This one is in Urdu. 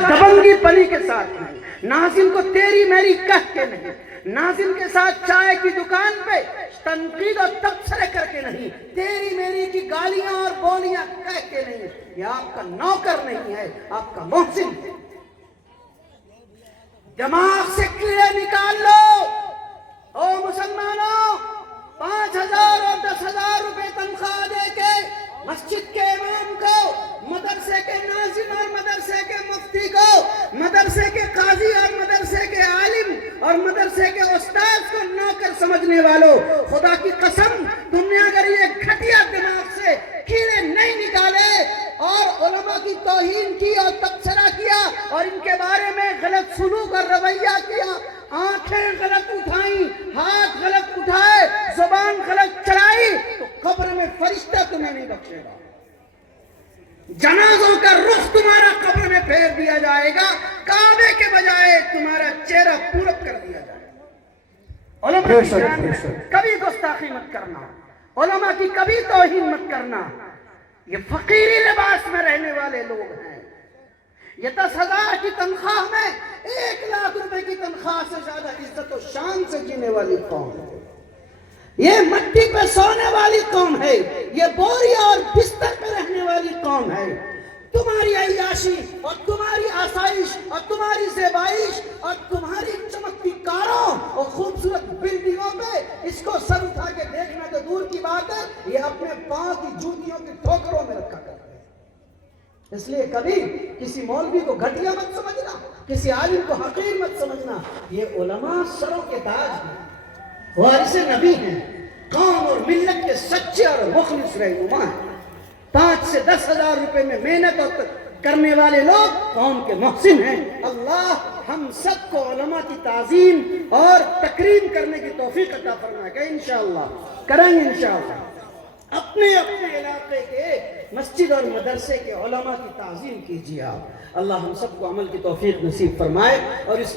دبنگی پنی کے ساتھ نہیں، ناظم کو تیری میری کہہ کے نہیں، ناظم کے ساتھ چائے کی دکان پہ تنقید اور تبصرے کر کے نہیں، تیری میری کی گالیاں اور بولیاں کہہ کے نہیں. یہ آپ کا نوکر نہیں ہے، آپ کا محسن ہے. دماغ سے کیڑے نکال لو. او مسلمانوں، 5,000 اور 10,000 روپے تنخواہ دے کے مسجد کے امام کو، مدرسے کے ناظم اور مدرسے کے مفتی کو، مدرسے کے قاضی اور مدرسے کے عالم اور مدرسے کے استاد کو نوکر سمجھنے والوں، خدا کی قسم تم نے اگر یہ گھٹیا دماغ سے کیڑے نہیں نکالے اور علماء کی توہین کی اور تبصرہ کیا اور ان کے بارے میں غلط سلوک اور رویہ کیا، آنکھیں غلط اٹھائیں، ہاتھ غلط اٹھائے، زبان غلط چلائی، تو قبر میں فرشتہ تمہیں نہیں بخشے گا. جنازوں کا رخ تمہارا قبر میں پھیر دیا جائے گا، کعبے کے بجائے تمہارا چہرہ پورب کر دیا جائے گا. علماء کی شان میں کبھی گستاخی مت کرنا، علماء کی کبھی توہین مت کرنا. یہ فقیری لباس میں رہنے والے لوگ ہیں. یہ 10,000 کی تنخواہ میں 1,00,000 روپے کی تنخواہ سے زیادہ عزت و شان سے جینے والی قوم ہے. یہ مٹی پہ سونے والی قوم ہے، یہ بوری اور بستر پہ رہنے والی قوم ہے. تمہاری عیاشی اور تمہاری آسائش اور تمہاری زیبائش اور تمہاری چمکتی کاروں اور خوبصورت بلڈنگوں پہ اس کو سر اٹھا کے دیکھنا تو دور کی بات ہے، یہ اپنے پاؤں کی جوتیوں کی ٹھوکروں میں رکھا کرتے ہیں. اس لیے کبھی کسی مولوی کو گھٹیا مت سمجھنا، کسی عالم کو حقیر مت سمجھنا. یہ علماء سروں کے تاج ہیں، وارث نبی ہیں، قوم اور ملت کے سچے اور مخلص رہنما ہیں. 5 سے 10,000 روپے میں محنت اور کرنے والے لوگ قوم کے محسن ہیں. اللہ ہم سب کو علماء کی تعظیم اور تکریم کرنے کی توفیق عطا فرمائے گا. انشاءاللہ کریں گے انشاءاللہ. اپنے اپنے علاقے کے مسجد اور مدرسے کے علماء کی تعظیم کیجیے آپ. اللہ ہم سب کو عمل کی توفیق نصیب فرمائے اور اس